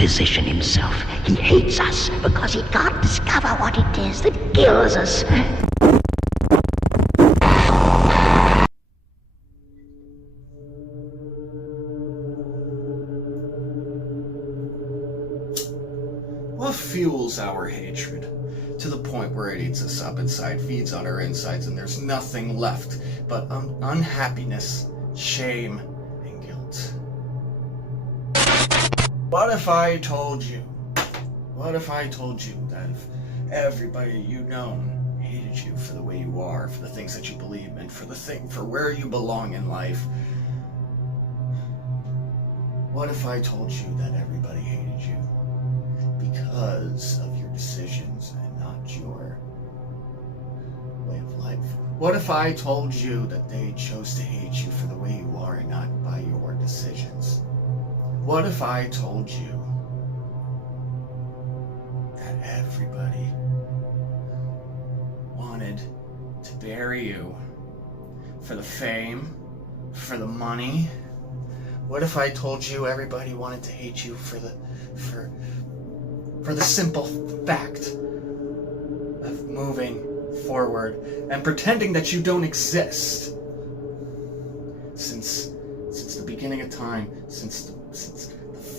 physician himself. He hates us because he can't discover what it is that kills us. What fuels our hatred to the point where it eats us up inside, feeds on our insides, and there's nothing left but unhappiness, shame, and guilt? What if I told you that if everybody you know hated you for the way you are, for the things that you believe in, for where you belong in life? What if I told you that everybody hated you because of your decisions and not your way of life? What if I told you that they chose to hate you for the way you are and not by your decisions? What if I told you that everybody wanted to bury you for the fame, for the money? What if I told you everybody wanted to hate you for the simple fact of moving forward and pretending that you don't exist? Since the beginning of time, since the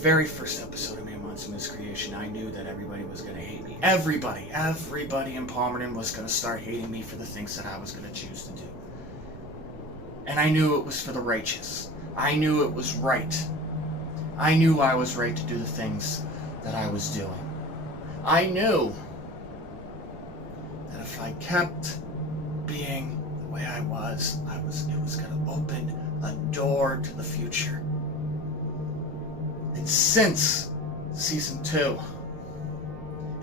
very first episode of MISCREATION, I knew that everybody was going to hate me. Everybody in Palmerton was going to start hating me for the things that I was going to choose to do. And I knew it was for the righteous. I knew it was right. I knew I was right to do the things that I was doing. I knew that if I kept being the way I was, it was going to open a door to the future. And since season 2,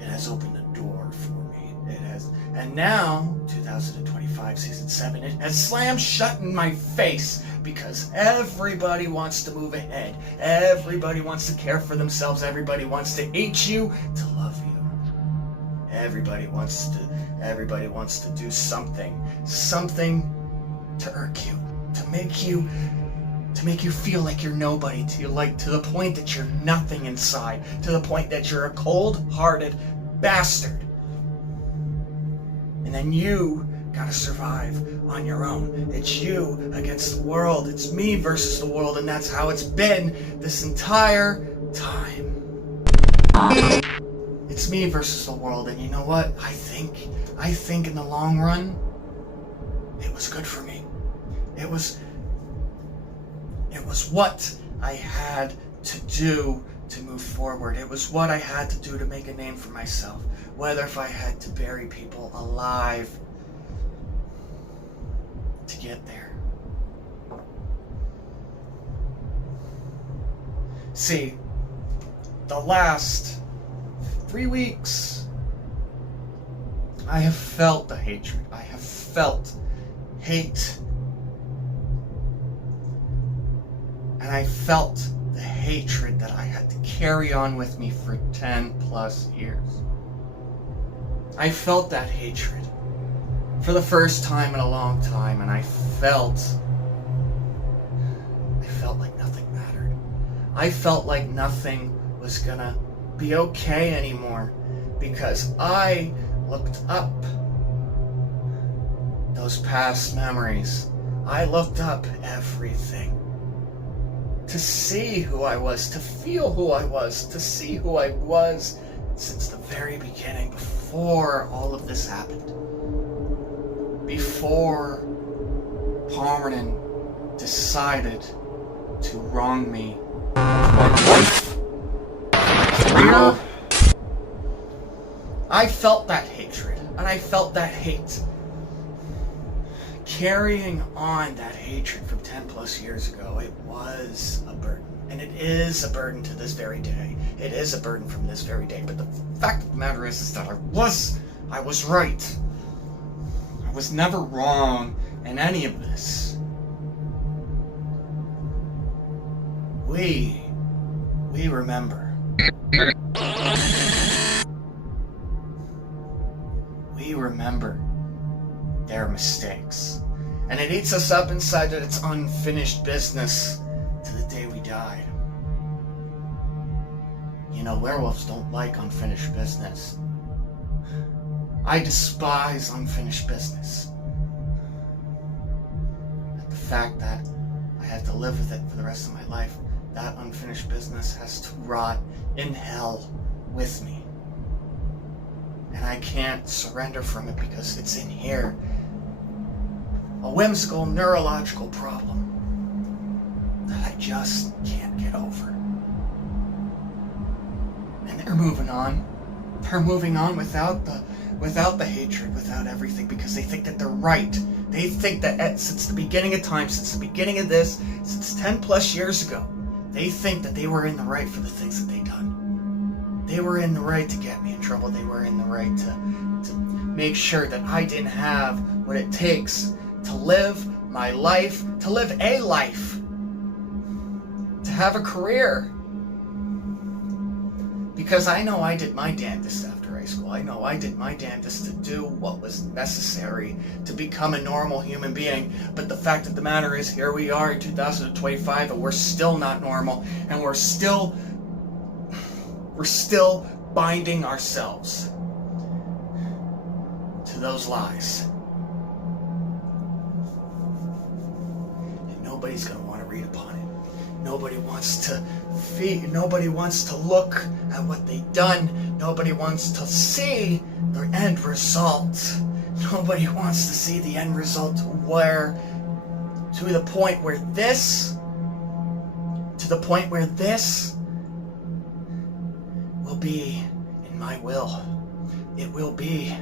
it has opened a door for me. It has, and now 2025 season 7, it has slammed shut in my face because everybody wants to move ahead. Everybody wants to care for themselves. Everybody wants to hate you to love you. Everybody wants to do something to irk you, to make you feel like you're nobody, to the point that you're nothing inside, to the point that you're a cold-hearted bastard. And then you gotta survive on your own. It's you against the world. It's me versus the world, and that's how it's been this entire time. It's me versus the world, and you know what? I think in the long run, it was good for me. It was what I had to do to move forward. It was what I had to do to make a name for myself. Whether if I had to bury people alive to get there. See, the last 3 weeks, I have felt the hatred. I have felt hate. And I felt the hatred that I had to carry on with me for 10 plus years. I felt that hatred for the first time in a long time, and I felt like nothing mattered. I felt like nothing was gonna be okay anymore because I looked up those past memories. I looked up everything to see who I was, to feel who I was, to see who I was since the very beginning, before all of this happened. Before Palmerton decided to wrong me. I felt that hatred, and I felt that hate. Carrying on that hatred from 10 plus years ago, it was a burden. And it is a burden to this very day. It is a burden from this very day. But the fact of the matter is that I was right. I was never wrong in any of this. We remember. We remember their mistakes. And it eats us up inside that it's unfinished business to the day we died. You know, werewolves don't like unfinished business. I despise unfinished business. The fact that I have to live with it for the rest of my life, that unfinished business has to rot in hell with me. And I can't surrender from it because it's in here. A whimsical neurological problem that I just can't get over. And they're moving on. They're moving on without the hatred, without everything, because they think that they're right. They think that since the beginning of time, since the beginning of this, since 10 plus years ago, they think that they were in the right for the things that they done. They were in the right to get me in trouble. They were in the right to make sure that I didn't have what it takes to live my life, to live a life, to have a career. Because I know I did my damnedest after high school. I know I did my damnedest to do what was necessary to become a normal human being. But the fact of the matter is, here we are in 2025, and we're still not normal, and we're still binding ourselves to those lies. And nobody's going to want to read upon it. Nobody wants to nobody wants to look at what they've done. Nobody wants to see the end result. Nobody wants to see the end result to the point where this will be in my will. It will be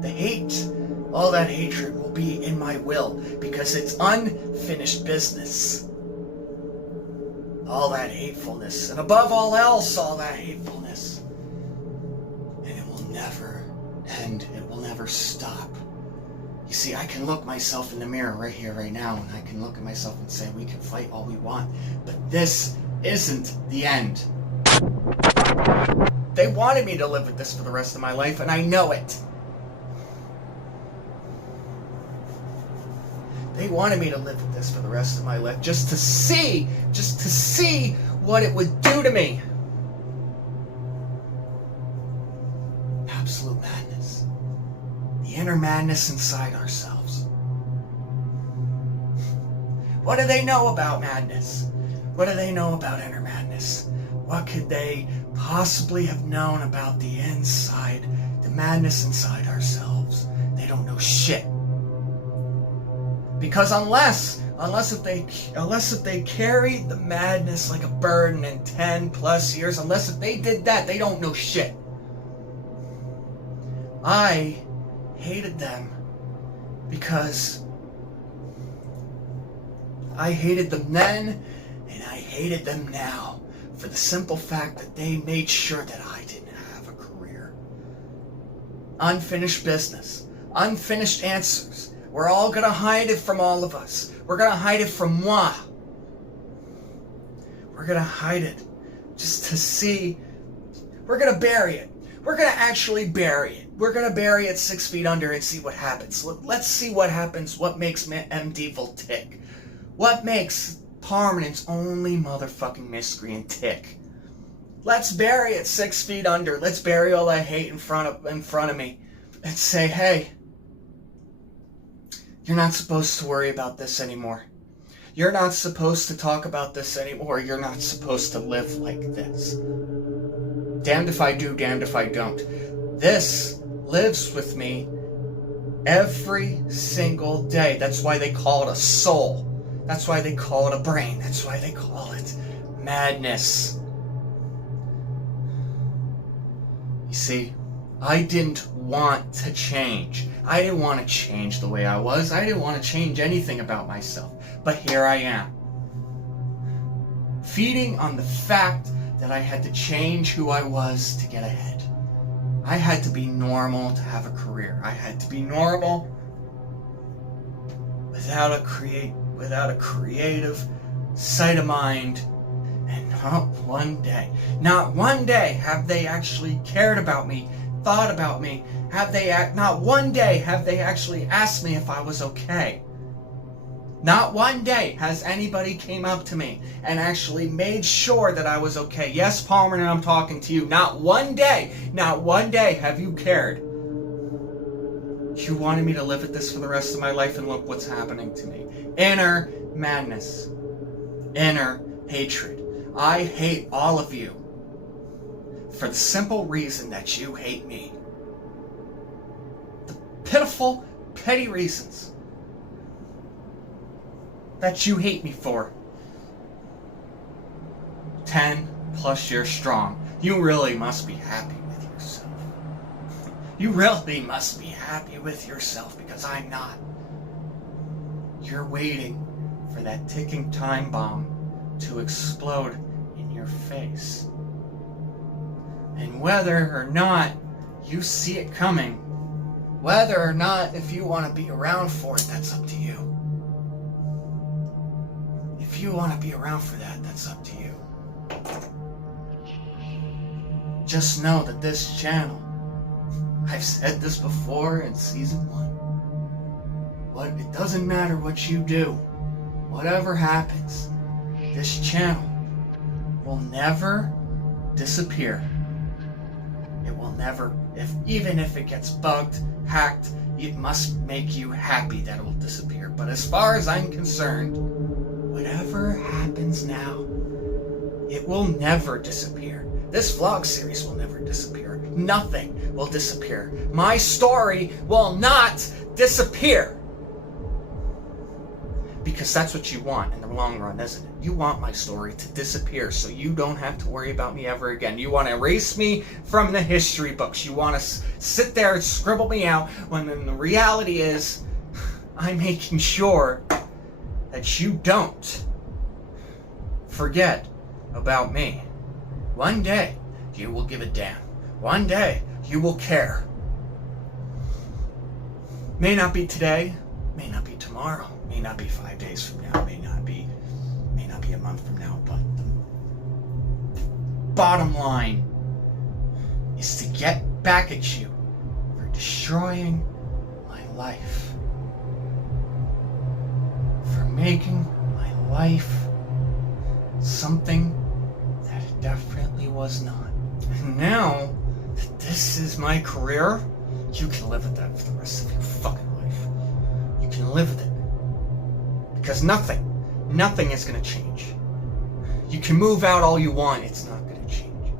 the hate. All that hatred will be in my will because it's unfinished business. All that hatefulness, and above all else, all that hatefulness. And it will never end. It will never stop. You see, I can look myself in the mirror right here, right now, and I can look at myself and say, we can fight all we want, but this isn't the end. They wanted me to live with this for the rest of my life, and I know it. They wanted me to live with this for the rest of my life, just to see what it would do to me. Absolute madness. The inner madness inside ourselves. What do they know about madness? What do they know about inner madness? What could they possibly have known about the inside, the madness inside ourselves? They don't know shit. Because unless if they carried the madness like a burden in 10 plus years, unless if they did that, they don't know shit. I hated them because I hated them then and I hated them now for the simple fact that they made sure that I didn't have a career. Unfinished business, unfinished answers. We're all going to hide it from all of us. We're going to hide it from moi. We're going to hide it just to see. We're going to bury it. We're going to actually bury it. We're going to bury it 6 feet under and see what happens. Let's see what happens. What makes MDDEVIL tick? What makes Permanent's only motherfucking miscreant tick? Let's bury it 6 feet under. Let's bury all that hate in front of me and say, hey, you're not supposed to worry about this anymore. You're not supposed to talk about this anymore. You're not supposed to live like this. Damned if I do, damned if I don't. This lives with me every single day. That's why they call it a soul. That's why they call it a brain. That's why they call it madness. You see, I didn't want to change. I didn't want to change the way I was. I didn't want to change anything about myself. But here I am. Feeding on the fact that I had to change who I was to get ahead. I had to be normal to have a career. I had to be normal without a creative sight of mind. And not one day have they actually cared about me, thought about me. Not one day have they actually asked me if I was okay. Not one day has anybody came up to me and actually made sure that I was okay. Yes, Palmer, and I'm talking to you. Not one day have you cared. You wanted me to live with this for the rest of my life, and look what's happening to me. Inner madness. Inner hatred. I hate all of you for the simple reason that you hate me. The pitiful, petty reasons that you hate me for. 10 plus years strong. You really must be happy with yourself. You really must be happy with yourself, because I'm not. You're waiting for that ticking time bomb to explode in your face. And whether or not you see it coming, whether or not if you want to be around for it, that's up to you. If you want to be around for that, that's up to you. Just know that this channel, I've said this before in season 1, it doesn't matter what you do, whatever happens, this channel will never disappear. It will never, even if it gets bugged, hacked, it must make you happy that it will disappear. But as far as I'm concerned, whatever happens now, it will never disappear. This vlog series will never disappear. Nothing will disappear. My story will not disappear. Because that's what you want in the long run, isn't it? You want my story to disappear so you don't have to worry about me ever again. You want to erase me from the history books. You want to sit there and scribble me out, when the reality is, I'm making sure that you don't forget about me. One day, you will give a damn. One day, you will care. May not be today, may not be tomorrow, may not be 5 days from now, may not be a month from now, but the bottom line is to get back at you for destroying my life. For making my life something that it definitely was not. And now that this is my career, you can live with that for the rest of your fucking life. You can live with it. Because nothing is going to change. You can move out all you want, it's not going to change.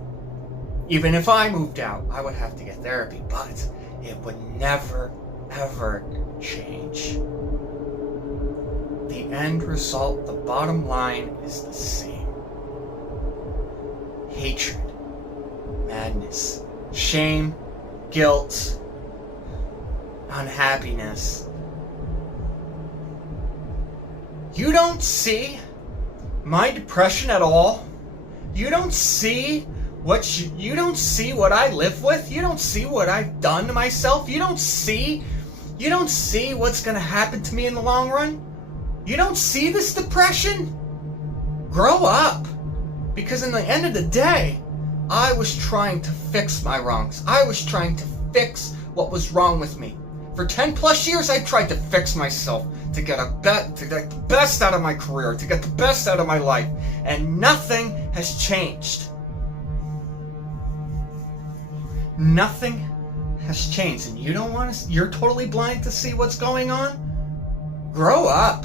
Even if I moved out, I would have to get therapy, but it would never, ever change. The end result, the bottom line is the same. Hatred, madness, shame, guilt, unhappiness. You don't see my depression at all. You don't see you don't see what I live with. You don't see what I've done to myself. You don't see what's going to happen to me in the long run. You don't see this depression. Grow up. Because in the end of the day, I was trying to fix my wrongs. I was trying to fix what was wrong with me. For 10 plus years, I tried to fix myself, to get the best out of my career, to get the best out of my life, and nothing has changed. Nothing has changed, and you don't want to. You're totally blind to see what's going on. Grow up.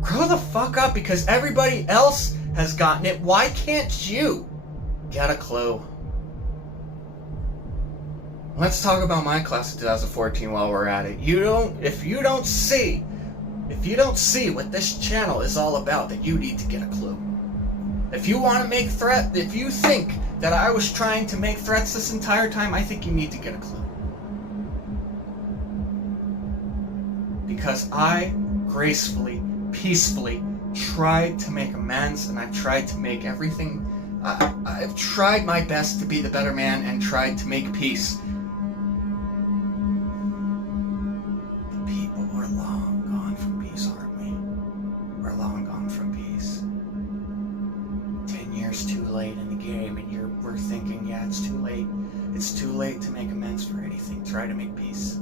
Grow the fuck up, because everybody else has gotten it. Why can't you get a clue? Let's talk about my class of 2014 while we're at it. If you don't see what this channel is all about, then you need to get a clue. If you want to make if you think that I was trying to make threats this entire time, I think you need to get a clue. Because I gracefully, peacefully tried to make amends, and I've tried to make everything. I've tried my best to be the better man and tried to make peace. We're long gone from peace, aren't we? We're long gone from peace. 10 years too late in the game, and we're thinking, yeah, it's too late. It's too late to make amends for anything. Try to make peace.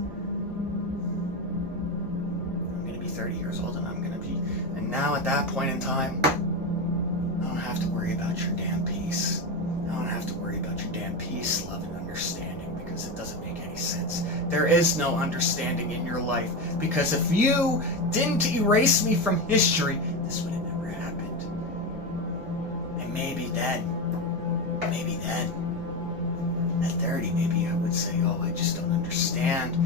I'm gonna be 30 30 years old and I'm going to be... And now at that point in time, I don't have to worry about your damn peace. I don't have to worry about your damn peace, love, and understanding, because it doesn't make any sense. There is no understanding in your life, because if you didn't erase me from history, this would have never happened. And maybe then, at 30, maybe I would say, oh, I just don't understand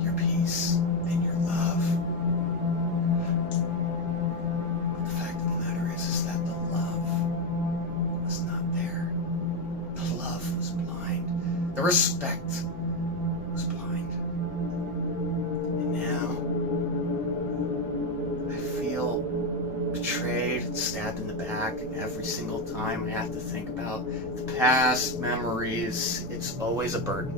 your peace and your love. But the fact of the matter is that the love was not there. The love was blind. The respect was blind. And now I feel betrayed and stabbed in the back, and every single time I have to think about the past memories, it's always a burden.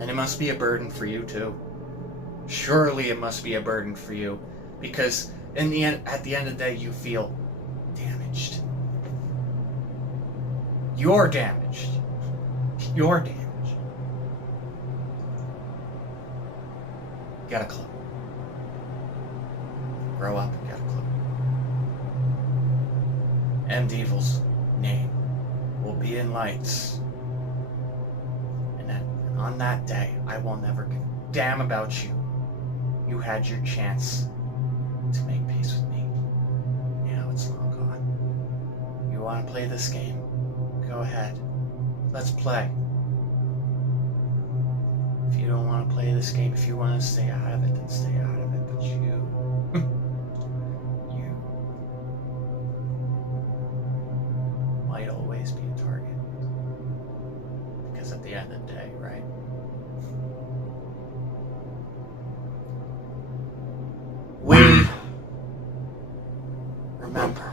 And it must be a burden for you too. Surely it must be a burden for you, because in the end, at the end of the day, you feel damaged. You're damaged. You're damaged. Get a clue. Grow up and get a clue. MDEVIL's name will be in lights. And on that day, I will never give a damn about you. You had your chance to make peace with me. Now it's long gone. You want to play this game? Go ahead. Let's play. If you don't want to play this game, if you want to stay out of it, then stay out of it. But you might always be a target. Because at the end of the day, right? We remember